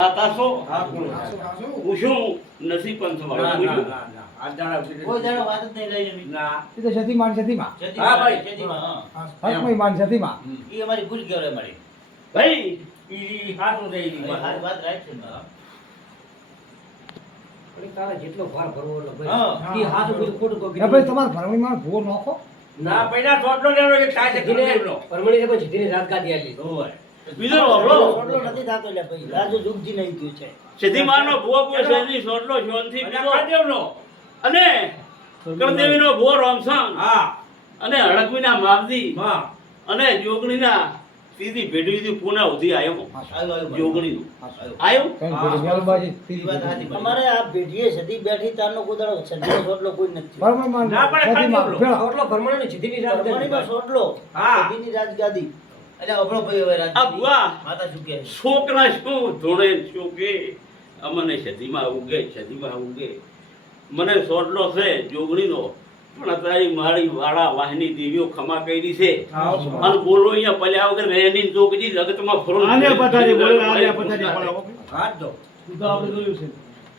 આતાસો હા કોણ પૂછું નથી પંચવાળા પૂછું આ દાડા કોઈ દાડો વાત જ નહીં લઈ લેવી. ના એ તો સતીમાં ને સતીમાં હા ભાઈ. ખેતીમાં, હા. હકમય માન સતીમાં ઈ અમારી ભૂલ કહેવાય મારી. ભાઈ ઈ હાથું થઈ ગયું હારી વાત right છે ને. પણ તારા જેટલો ભાર ભરવો એટલો ભર. હા. ઈ હાથ ઉપર ખોટું તો એ ભાઈ તમારા ભરણીમાં ભૂવો નાખો ના પહેલા છોટલો લેવાનો એક થાય છે સીધીને પરમણી પણ સીધીને રાત ગાદી આલી. ઓય બીજો વાપરો સોટલો નથી થાતો એટલે ભાઈ. રાજુ દુઃખજી નહીં થયું છે. સિદ્ધિમાનો ભૂવો પોસેની સોટલો શોનથી અને બીજો કાદેવનો અને કરદેવીનો ભૂવો રોમસંગ હા અને હડકવીના માવજી હા અને જોગણીના સીધી ભેટવીથી પુના ઉધી આવ્યો આવ્યું, આવ્યું. જોગણીનું આવ્યું. આવ્યો કઈ પેલી મેલબાજી ઈ વાત સાચી. અમારે આ પેઢીએ સદી બેઠી તારનો કોઈ દાડો સદીનો સોટલો કોઈ નથી. ભરણીમાં ના પડે સતીમાં ખાલી ભેળા. છોટલો પરમણીને સીધીની રાત ગાદી. પરમણીમાં સોટલો, હા. સદીની રાજગાદી. એટલે અભળો ભાઈ હવે આ ભુવા માતા શું કહે છે? છોકરા શું ધોણે શું કે અમને સદીમાં ઉગે મને સોટલો છે જોગણીનો પણ તારી મારી વાળા વાહની દેવીઓ ખમા કરી છે અને બોલો અહીંયા પલ્યા વગર રહેની ચોકજી જગતમાં ફરો હાથ દો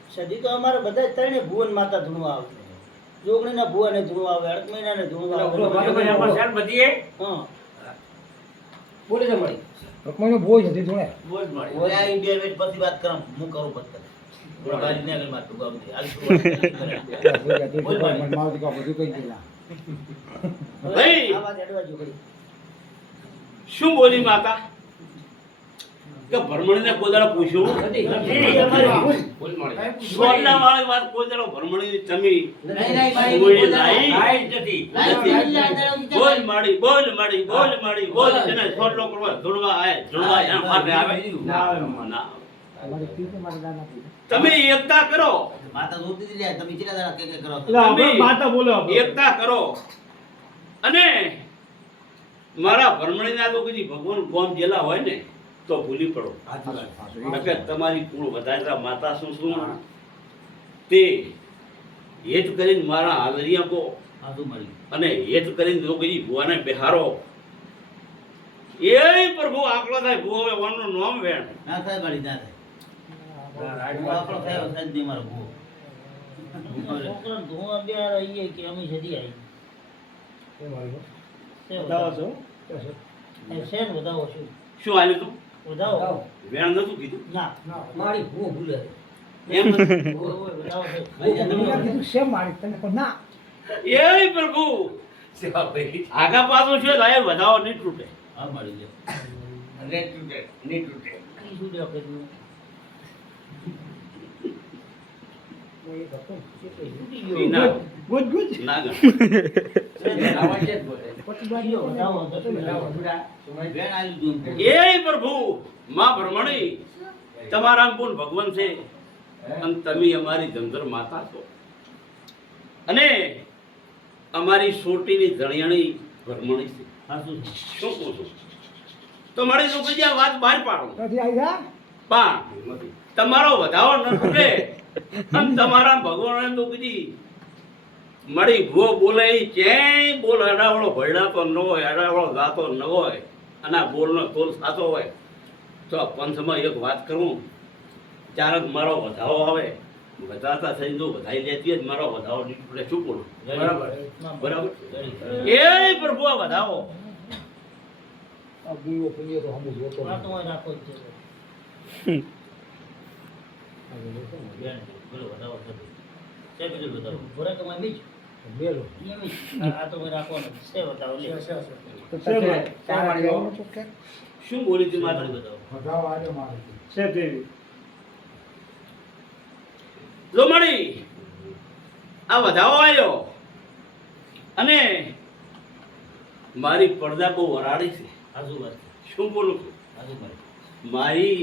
સદી તો અમારે બધા ત્રણે ભુવન માતા ધૂણવા આવે. જોગણીના ભુવાને ધૂણવા આવે, અડકમહીનાને ધૂણવા ઓલો આવે. ભાઈ એમાં શાલ બધીએ હા. બોલે છે મળી. હકમયનો ભૂવો સતી ધોણે બોલ મળી ઓય આ ઇન્ડિયા વેટ પછી વાત કરું, હું કરું પછી. ગાડી ને આગળ માથું ગામથી. હાલ શું વાત કરે? માવતી કા બધું કઈ દીધા ભાઈ. આ વાત એડવા જો કરી. શું બોલી માતા કે ભરમણીને કોદાળા પૂછ્યું નથી. એ અમારી ભૂલ. બોલ મળી સોટલા વાળી વાત કોદાળો ભરમણી તમે નહીં, નહીં, ભાઈ, કોઈ કોઈ દાડો. નહીં. લાઈ જ નથી બોલ માડી જેને સોટલો કરવા ધોળવા આય ધોળવા એના પાસે આવે ના. અમારી પીતે મારા દાદા પીતે તમે એકતા કરો માતા જોતી હતી લ્યા, તમે કેટલા દાડા કે કરો છો? તમે એકતા કરો અને મારા ભરમણીના તો કદી ભગવાન કોમ જેલા હોય ને તો ભૂલી પડો નકર તમારી કુળ વધારતા માતા શું તે હેત કરીને મારા હાલરિયા કો આ શું મળી? અને હેત કરીને જો કદી ભુવાને બેહારો એ પ્રભુ આકલો થાય ભુવો હવે વનનું નામ વેણ ના થાય મારી, ના થાય. ભૂવો આપણો થયો સાહેબ નહીં મારો ભૂવો. છોકરાને ધોવા બે રહીએ કે અમે જતી આવી. એ મારી છે વધાવો. એ છે ને વધાવો શું? શું આલ્યું તું વધાવો. વેણ નતું કીધું ના. મારી ભૂ ભૂલે. એમ નતું. ઓય, ઓય, વધાવો છે. મેં કીધું શેમ મારી તને પણ ના એ પ્રભુ આગા પાછું છે લાય વધાવો નહીં તૂટે હા મળી લે. રેટ તૂટે નહીં તૂટે ઈ શું લ્યો કીધું? કોઈ એક હતો ને, એ કઈ તૂટી ઈ ગયો. ના ગુજ ગુજ ના ગણ. આવાજ જ બોલે ઈયો વધાવો હતો શું વધાવો? બેન આલ્યું દૂધ. એ પ્રભુ માં ભ્રમણી તમારા પૂર્ણ ભગવાન છે અને તમે અમારી જંતર માતા છો અને અમારી સોટીની ધણિયાણી ભ્રમણી છે હા શું છે? શું કહું છું તો મારી તો બીજી આ વાત બહાર પાડો નથી આવી જા પણ તમારો વધાવો ન તૂટે અને તમારા ભગવાન તો કીધી મારી ભૂવો બોલે ઈ ક્યાંય બોલ અડાવડો ભયડાતો ન હોય અડાવડો ગાતો ન હોય અને આ બોલનો તોલ સાચો હોય તો આ પંથમાં એક વાત કરું ચારક મારો વધાવો આવે વધારતા થઈને જો વધાઈ લેતી હોય તો મારો વધાવો નીકળે શું બોલું બરાબર બરાબર એ પ્રભુ આ વધાવો આ ગુયો પુણ્ય તો હમું જોતો આ તો અહીં રાખો જ છે. બેન, બોલો વધાવો છે. છે બીજું વધાવો. ભોરા કમાય બીજ. બેલો ઈ એમ જ. આ તો અહીં રાખવાનો જ છે વધાવો લે. તો તારે તારે જવાનું તો કે શું બોલી તી માતા વધાવો. વધાવ આજે મારે જો મળી આ વધાવો આવ્યો અને મારી પડદા બહુ વરાળી છે આ શું વાત છે? શું બોલું છું આ શું મળી? મારી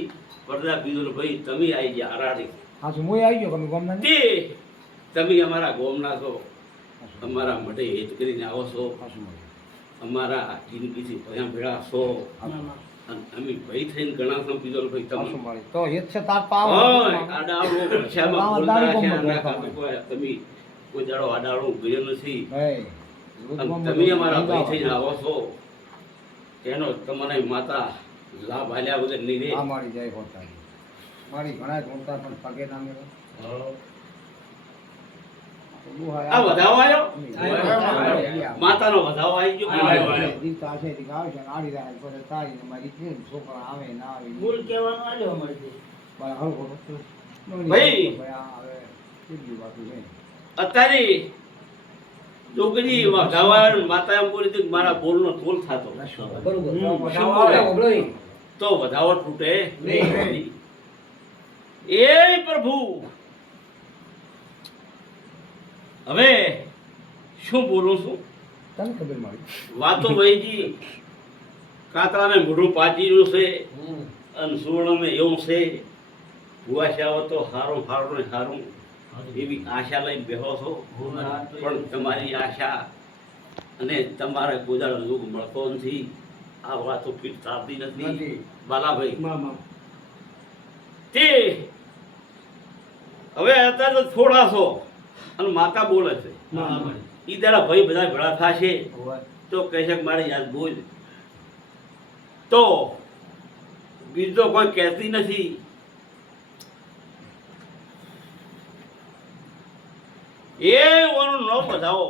પડદા કીધું ભાઈ તમે આવી ગયા હરાડી હા શું મોય આવી ગયો તમે ગમના તે તમે અમારા ગોમના છો અમારા મઢે હેત કરીને આવો છો અમારા જિંદગીથી ભયા ભેળા છો ના, ના. અને અમે ભાઈ થઈને ઘણા સમ કીધું ભાઈ તમે શું મારી તો હેત છે તાર પાવ હોય આડાળો ભાષામાં આવા બોલતા દારૂ છે ગમો ના બોલતા કાપી કોઈ તમે કોઈ દાડો આડાળો ગયો નથી હે અને તમે અમારા ભાઈ થઈને આવો છો તેનો તમને માતા લાભ આલ્યા વગર નહીં રે આ મારી જય હોતા મારી ઘણા જોતા પણ પગે ના મેળો આ વધાવો આવ્યો માતાનો વધાવો આવી ગયો ભૂલ કહેવાનું આલ્યો અમારી થી. ભાઈ. અત્યારે જોગજી વધાવા માતા એમ બોલી હતી કે મારા બોલનો તોલ થતો બરોબર હમ. વધાવો આવે, હોભળો નહીં. તો વધાવો તૂટે નહીં. એ પ્રભુ હવે શું બોલું છું તને ખબર મારી વાતો વહીજી કાતરાને મોઢું પાચીનું છે અને સુવર્ણને એવું છે ભુવાશાઓ તો હારું હારું ને હારું એવી આશા લઈને બેહો છો પણ તમારી આશા અને તમારે ગોદાળો લોક મળતો નથી આ વાતો ફીટ થતી નથી બાલાભાઈ તે હવે અત્યારે તો થોડા છો અને માતા બોલે છે ઈ દાડા ભાઈ બધા ભેળા થશે તો કહેશે કે મારી યાદ બોલ તો બીજો કોઈ કહેતી નથી એ ઓનું ન બધાવો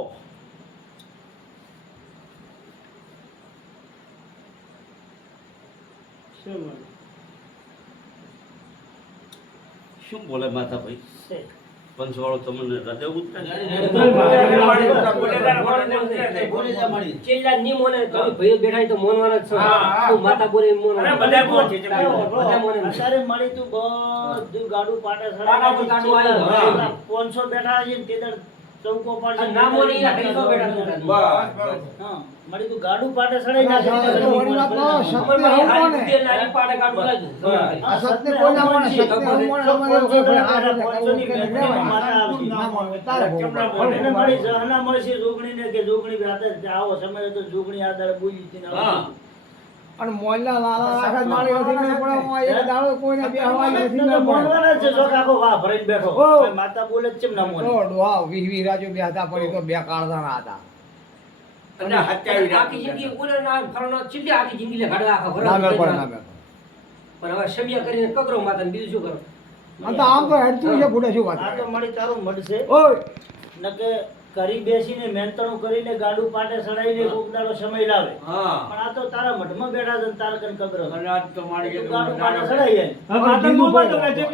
શું બોલે માતા ભાઈ છે. પંચવાળો તમને હૃદય ઉતરે બોલી જા મળી. ચેલા ની મોને તમે ભાઈઓ બેઠા હોય તો મોનવાના જ છો. હા. તું માતા બોલે એમ મોનવાના. અરે બધા મોન છે. બધા મોને. અત્યારે મળી તું બધું ગાડું પાટે પાટા પર ગાડું આવ્યું. હા. 500 બેઠા છે ને તે દર ચૌકો પાડશે. અને ના મોને ઈલા 250 બેઠા હતા. હા. મળી તું ગાડું પાટે સડાઈ નાખે. અમારે મારી હારી બુદ્ધિ એટલે હારી પાડે કાઢું લાગ્યું. આ સત્ય કોના માણે? સત્ય હું માણે અમારે એવું કઈ આ 500 ની બેઠકમાં માતા આવશે. એને મળી જહના મળશે જોગણીને કે જોગણી હાથે આવો સમય તો જોગણી આ દાડે બોલી હતી ને આવું. હા અને મોલ્લા લાલા આખા દાડે હતી ને પણ હું એક દાડો કોઈને બેહવાની નથી એટલે ને મોનવાના જ છે, જોક આખો વાહ ભરીને બેઠો. ઓ. કોઈ માતા બોલે જ ચેમ ના મોને? તો ડોહા વીહ રાજો બેહતા પડી તો બે કાળદાના હતા અને હત્યાવી આખી જિંદગી બોલે ના ફરનો ચીલી આખી જિંદગી લે ઘડવા આખા ના મેળ પડે, ભરત ના મેળ પડે. પણ હવે શમ્યા કરીને કગરો માતાને બીજું શું કરો? આમ તો આમ તો હેડતું છે ફૂટે શું વાત આ તો મળી તારું મળશે ઓય નકે કરી બેસીને મહેનતાણું કરીને ગાડું પાટે સડાઈને કોક દાડો સમય લાવે. હા પણ આ તો તારા મઠમાં બેઠા છે ને તારા કન કગરો છે. અને આજ તો મારી તું કે ગાડું પાટે સડાઈ જાય. માતા બોલવા તો કે એટલે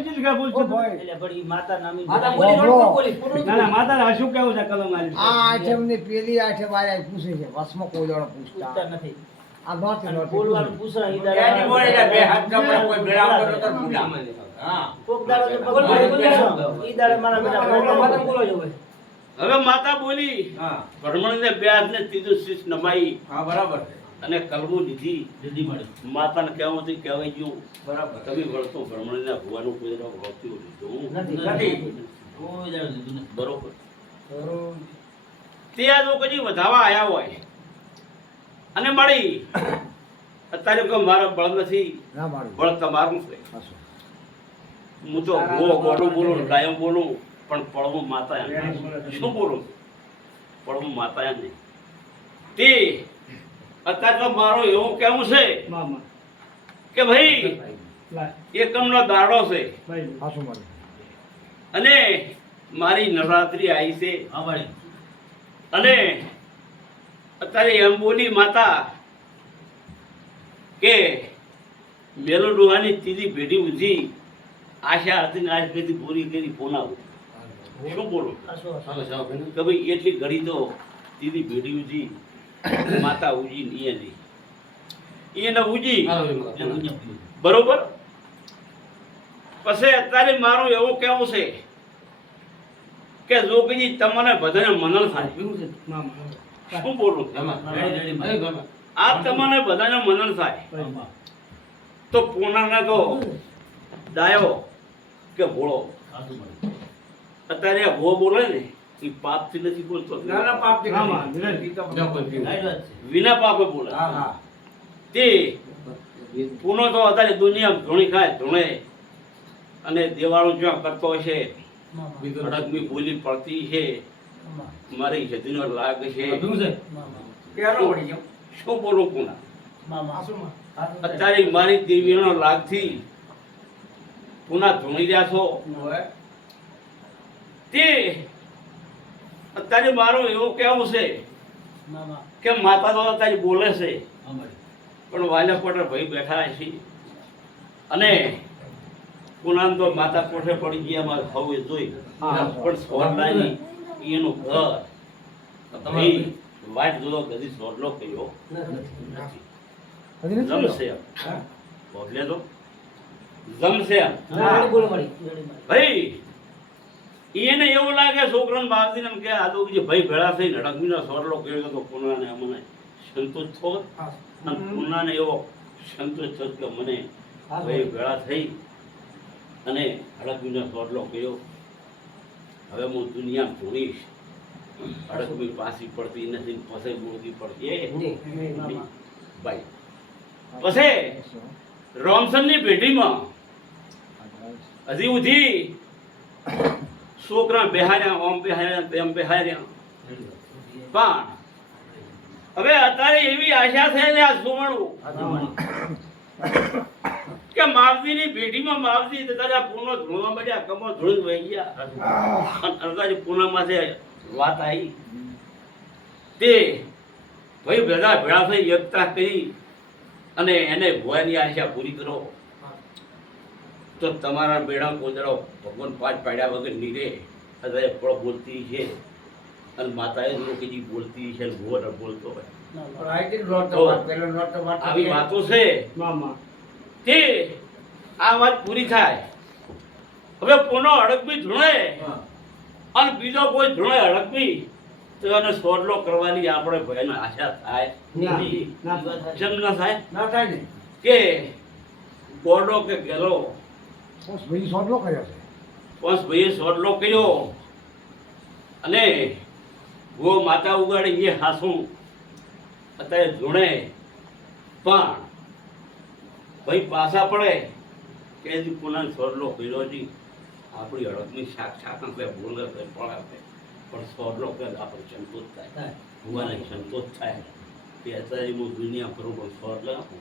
પણ ઈ માતા નામી માતા બોલાય. બોલી બોલો. રણકો બોલી પૂરું નથી. આ આઠમની પેલી આઠે મારે પૂછે છે વસમાં કોઈ દાડો પૂછતા પૂછતા નથી. આ નોતી અને નોતી બોલવાનું પૂછા ઈ દાડે એની બોલે એટલે બે હાથ કપડા કોઈ ભેળા કરો તો ભૂલા. હા કોક દાડો જો પગ બોલ, બોલ, ભરીને બોલ. બેસો, ઈ દાડે મારા બેટા માતાને બોલતા બોલો જો ભાઈ. હવે માતા બોલી હા ભ્રમણને બે હાથને ત્રીજું શીશ નમાઈ હા બરાબર છે અને કલમું લીધી જલ્દી મળી. માતાને કહેવું હતું કહેવાય ગયું બરાબર તમે વળતો ભ્રમણના ભુવાનું કોઈ દાડો વળતું લીધું નથી. કોઈ દાડો લીધું નથી. બરોબર તે આ લોકો જે વધાવા આયા હોય અને મળી અત્યારે કોઈ મારા બળ નથી ના મારું બળ તમારું છે પાછું. હું તો ગોડું બોલું ગાયો બોલું પણ પડવું માતા એમ શું બોલું પડવું માતા એમ નહીં તે અત્યારે તો મારો એવું કહેવું છે કે ભાઈ એકમનો દાડો છે પાછું મારું અને મારી નવરાત્રી આવી છે હા ભાઈ. અને અત્યારે એમ બોલી માતા કે મેલો ડોહાની ત્રીજી પેઢી ઉધી આશા હતી ને આજ પેઢી પૂરી કરી પોનાવું શું બોલું પાછો હસો. કે ભાઈ એટલી ઘડી તો ત્રીજી પેઢી ઉધી માતા ઉજી ને એને ઉજી એટલે ગુંજા પીવું. બરોબર પછી અત્યારે મારું એવું કેવું છે કે જોગીજી તમને બધાને મનન થાય શું બોલું રેડી, રેડી. આ તમને બધાને મનન થાય આમાં. તો પોનાના તો ડાયો કે ભોળો સાચું મળી. અત્યારે આ ભો બોલે ને એ પાપથી નથી બોલતો નાના પાપ થી રાઈટ વાત છે. વિના પાપે બોલે હા હા તે પૂનો તો અત્યારે દુનિયા ધૂણી ખાય ધૂણે અને દેવાળું જ્યાં કરતો હશે મામા. અડગમી બોલી પડતી છે મામા. મારી જતીનો લાગ છે મામા. પેલો પડી ગયો શું બોલું પૂના મામા. અત્યારે મારી દેવીનો લાગથી પુના ધૂણી રહ્યા છો તે અત્યારે મારું એવું કહેવું છે મામા કે માતા તો અત્યારે બોલે છે પણ વાલા કોટર ભાઈ બેઠા છે અને પુનામ તો માતા કોઠે પડી ગયા મારે ખાવું એ જોઈ પણ સોરલાની એનું ઘર ભાઈ વાટ જોયો કદી સોરલો કર્યો હજી નથી જમશે બોલે તો જમશે રેડી બોલો મારી રેડી મારી ભાઈ એને એવું લાગે છોકરાને બાપજીને એમ કે આ તો જે ભાઈ ભેળા થઈને હડકમીનો સોરલો કર્યો તો પુનાને અમને સંતોષ થો અને પુનાને એવો સંતોષ થયો કે મને ભાઈ ભેળા થઈ અને હડકમીનો સોરલો કર્યો હવે હું દુનિયા જોઈશ હડકમી પાછી પડતી નથી પછી મૂળતી પડતી મામા ભાઈ પછી રોમસનની પેઢીમાં હજી ઉધી છોકરા બેહાર્યા ઓમ બેહાર્યા તેમ બેહાર્યા પણ હવે અત્યારે એવી આશા છે ને આ સુવર્ણું કે માવજીની પેઢીમાં માવજી તારા પૂનો ધૂળવા મળ્યા કમો ધૂળ વહી ગયા અને અત્યારે પૂનામાંથી વાત આવી તે ભાઈ બધા ભેળા થઈ એકતા કરી અને એને ભોયની આશા પૂરી કરો તો તમારા બેડા કોદડો ભગવાન પાંચ પાડ્યા વગર નીકળે અત્યારે ફળો બોલતી છે અને માતાએ લોકોજી બોલતી છે અને ભુવન બોલતો હોય આવી વાતો છે મામા તે આ વાત પૂરી થાય હવે પોનો હડકવી ધૂણે અને બીજો કોઈ ધૂણે હડકવી તો એને સોરલો કરવાની આપણે ભયને આશા થાય જેમ ન થાય ના થાય ને કે ગોડો કે ગેલો ભાઈ સોટલો કર્યો છે બસ ભાઈએ સોરલો કર્યો અને વો માતા ઉગાડી એ હાસું અત્યારે ધૂણે પણ ભાઈ પાછા પડે કે હજી પુના સોરલો કર્યો જી આપણી હડકની શાક શાક આપણે ભૂલ પડે પણ સોરલો કે આપણે સંતોષ થાય ભગવાને સંતોષ થાય કે અત્યારે હું દુનિયા ફરું પણ સોરલો આપું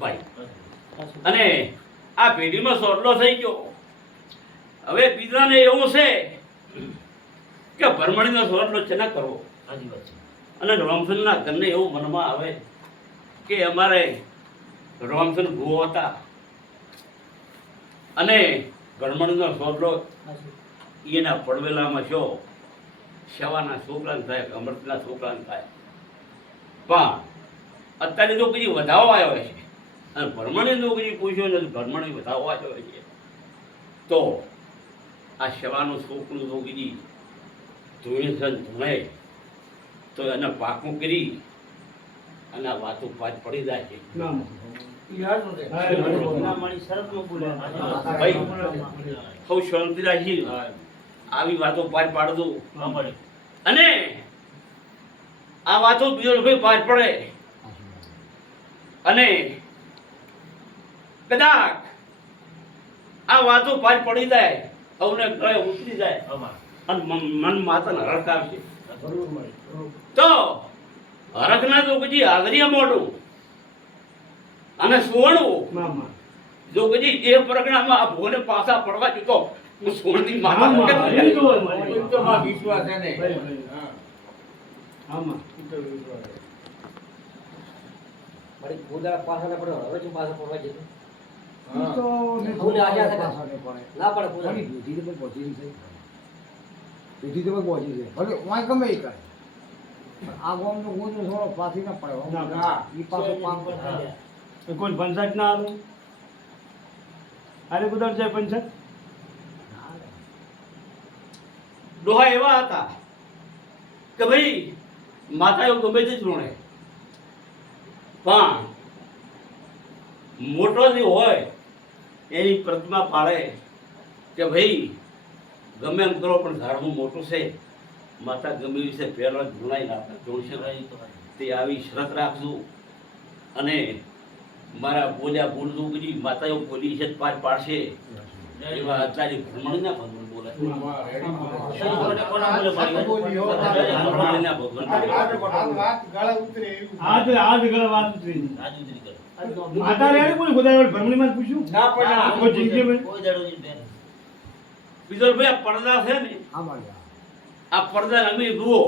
ભાઈ અને આ પેઢીમાં સોરલો થઈ ગયો હવે બીજાને એવું છે કે ભરમણીનો સોરલો છે ના કરવો અને રોમસનના ઘરને એવું મનમાં આવે કે અમારે રોમસન ભૂવો હતા અને ભરમણીનો સોરલો એના પડવેલામાં છો સેવાના છોકરાને થાય અમૃતના છોકરાને થાય પણ અત્યારે તો પછી વધાવો આવ્યો છે અને ભરમણી નોકરી પૂછ્યો નથી ભરમણી વધાવો આવ્યો છે તો આ સેવાનું છોકરું નોકરી ધોઈ ધૂણે તો એને પાકું કરી અને આ વાતો પાછ પડી જાય છે મારી શરતમાં બોલ્યા ભાઈ સૌ શાંતિ રાખી આવી વાતો પાર પાડજો અને આ વાતો બીજો ભાઈ પાર પડે અને કદાચ આ વાતો પાર પડી જાય અવને ગળે ઉતરી જાય અને મન માતાને હરખ આવશે તો હરખના તો પછી આગરિયા મોઢું અને સુવર્ણું મામા જો પછી એ પ્રજ્ઞામાં આ ભોને પાછા પડવા જતો હું સુવર્ણની માતા વિશ્વાસ છે ને આમાં મારી ગોદડા પાછળ પડે હવે તું પાછળ પડવા જતો ઈ તો ને ભૂલે આશા થાય. પાછળ નહીં પડે. ના પડે પૂજા ઘણી પેઢી તો પહોંચી છે પેઢી તો પહોંચી છે ભલે વાંય ગમે એ કરે પણ આ ગામનો ગોતો થોડો પાછી ના પડે ના. ઈ પાછો પામ કોઈ પંચાયત ના આલું અરે કુદર જાય પંચાયત ડોહા એવા હતા કે ભાઈ માતાઓ ગમે તે જ રોણે પણ મોટો જે હોય એની પ્રતિમા પાડે કે ભાઈ ગમે એમ કરો પણ ઝાડવું મોટું છે માતા ગમે વિશે પહેલો જ ભૂણાઈ આપણે જોડશે તે આવી શરત રાખજો અને મારા બોલ્યા બોલતું કરી માતાઓ બોલી છે પાર પાડશે એવા અત્યારે ભ્રમણના ભગવાન બોલે ભ્રમણના ભગવાન આજ ગળે વાત ઉતરી માતા રેડી કોઈ ગોદાવરી ભરમણીમાં પૂછ્યું ના પણ ના. કોઈ જિંદગીમાં કોઈ દાડો નહીં બેન. વિજલભાઈ આ પડદા છે ને આમાં જા. આ પડદા અમે જુઓ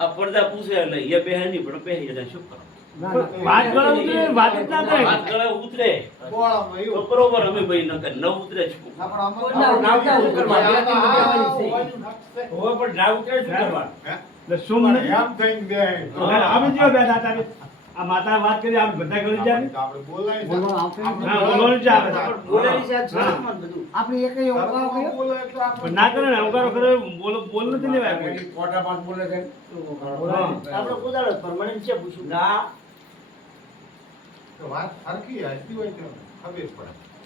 આ પડદા પૂછે એટલે એ બેહે નહીં પણ બેહી જાય શું કરો ના, ના. વાત કરો ઉતરે, વાત જ ના થાય. વાત કરે ઉતરે તો બરોબર અમે ભાઈ ન ઉતરે છું ના, પણ આમાં- ના, ના ઉતરે શું કરવા? હવે પણ ના ઉતરે શું કરવા? એટલે શું મને હવે અમે જેવા બેઠા હતા ને, આ માતા વાત કરી આપણે બધા કરી જાય બોલવાનું આવતું નથી. હા બોલવાનું જ આવે પણ બોલેલી છે આ છોકરામાં જ બધું. આપણે એકય ઓળખાણ કર્યો? પણ ના કરે ને અવકારો કરે બોલ નથી લેવાય કોઈ. ખોટા પાસ બોલે છે. હા. આપણે કોઈ દાડો permanent છે પૂછ્યું. ના.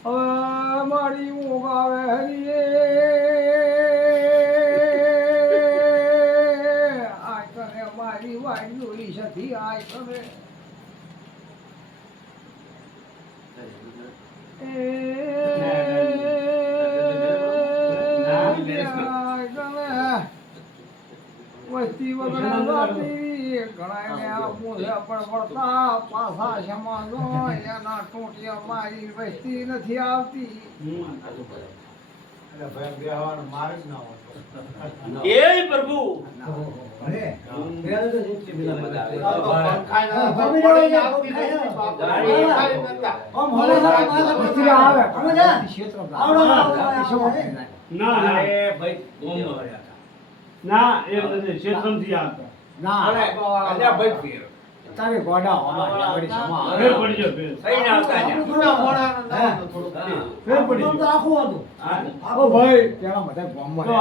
હવે મારી ઊંઘ આવે હરીએ. આય કરે મારી વાંજોલી સખી આય કરે. વસ્તી વગર ગાતી ઘણાને આપું છે પણ વળતા પાછા સમાજો એના ટોટિયા મારી વસ્તી નથી આવતી. એ પ્રભુ વસ્તી આવે ક્ષેત્રમાં ના ના અરે ભાઈ બોમ્બ ભર્યા હતા. ના એ નથી ક્ષેત્રમથી આવતા ના અરે, અલ્યા ભાઈ ફેર. તારે ગોડા અમારી આગળ સમા ફેર પડી જાય ફેર. કઈ ના આવતા અહીંયા. હા. ફેર પડી જાય. હા. ઓ ભાઈ પેલા બધા ગામમાં તો રહે.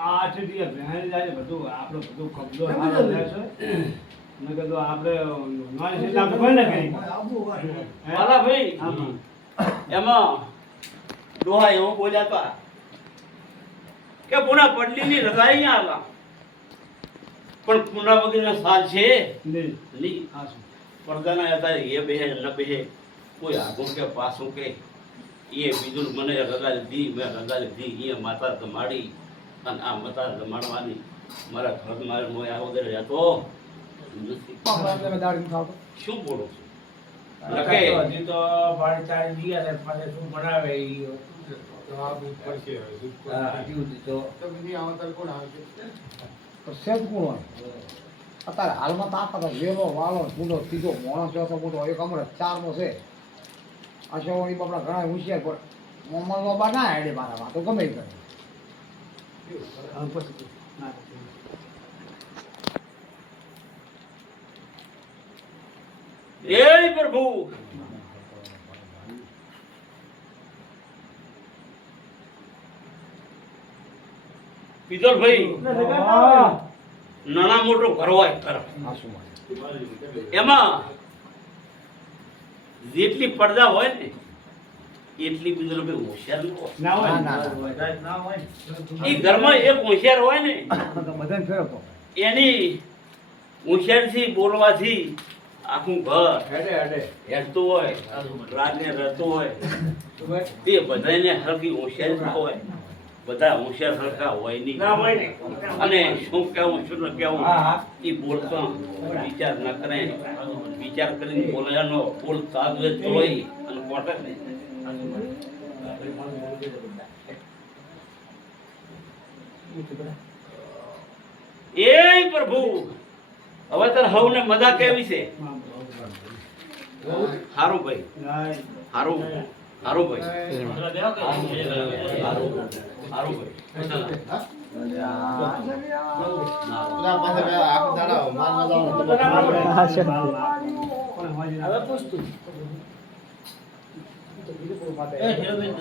આ છે કે ભેણ જાય બધું આપણો બધું કબજો સારો રહે છે મેં કીધું આપણે નોન સીટ આપણે કોઈ ના કરી વાલા ભાઈ એમાં ડોહા એવું બોલ્યા હતા કે પુના પડલીની રજાઈ ના આલા પણ પુના વગરના સાલ છે નહીં નહીં હા શું પડદાના હતા એ બેહે ન બેહે કોઈ આગું કે પાછું કે એ બીજું મને રજા લીધી મેં રજા લીધી એ માતા જમાડી અને આ માતા જમાડવાની મારા ઘર મારે મોય આ વગર રહેતો નથી. તમે દારૂ નહીં ખાતો? શું બોલો છો લખે. હજી તો ભાડે ચાલી ગયા છે. પાછા શું બનાવે ઈ. હા, હજી સુધી તો તો સેજ કોણ હોય? અત્યારે હાલમાં તો આપતા વેલો વાલો પૂરો સીધો માણસ હતો મોટો એક હમણાં 4મો છે. આ શેવણી બાપડા ઘણા હોશિયાર પણ મોહમ્મદ બાબા ના હેડે મારા વાતો ગમે ઈ કરે. એ પ્રભુ પિતરભાઈ નાના મોટો ઘર હોય ઘર આ શું વાત? એમાં જેટલી પડદા હોય ને એટલી પિતરભાઈ હોશિયાર ન હોય. ના હોય ના, ના. એ ઘરમાં એક હોશિયાર હોય ને આ તો બધાને ફેરવતો. એની હોશિયારથી બોલવાથી આખું ઘર હેડે હેડે. હેડતું હોય રાતને રહેતું હોય તે બધાને હરખી હોશિયાર ના હોય બધા હોશિયાર સરખા હોય નહીં ના હોય ને. અને શું કહેવું શું ન કહેવું હા, હા. એ બોલતા વિચાર ન કરે વિચાર કરીને બોલે એનો બોલતા જ હોય તોય અને કોટક ને એ પ્રભુ હવે તાર હવને મજા કેવી છે હારું ભાઈ હારું હારું ભાઈ હારું હવે પૂછતું. એ હેરો બેન.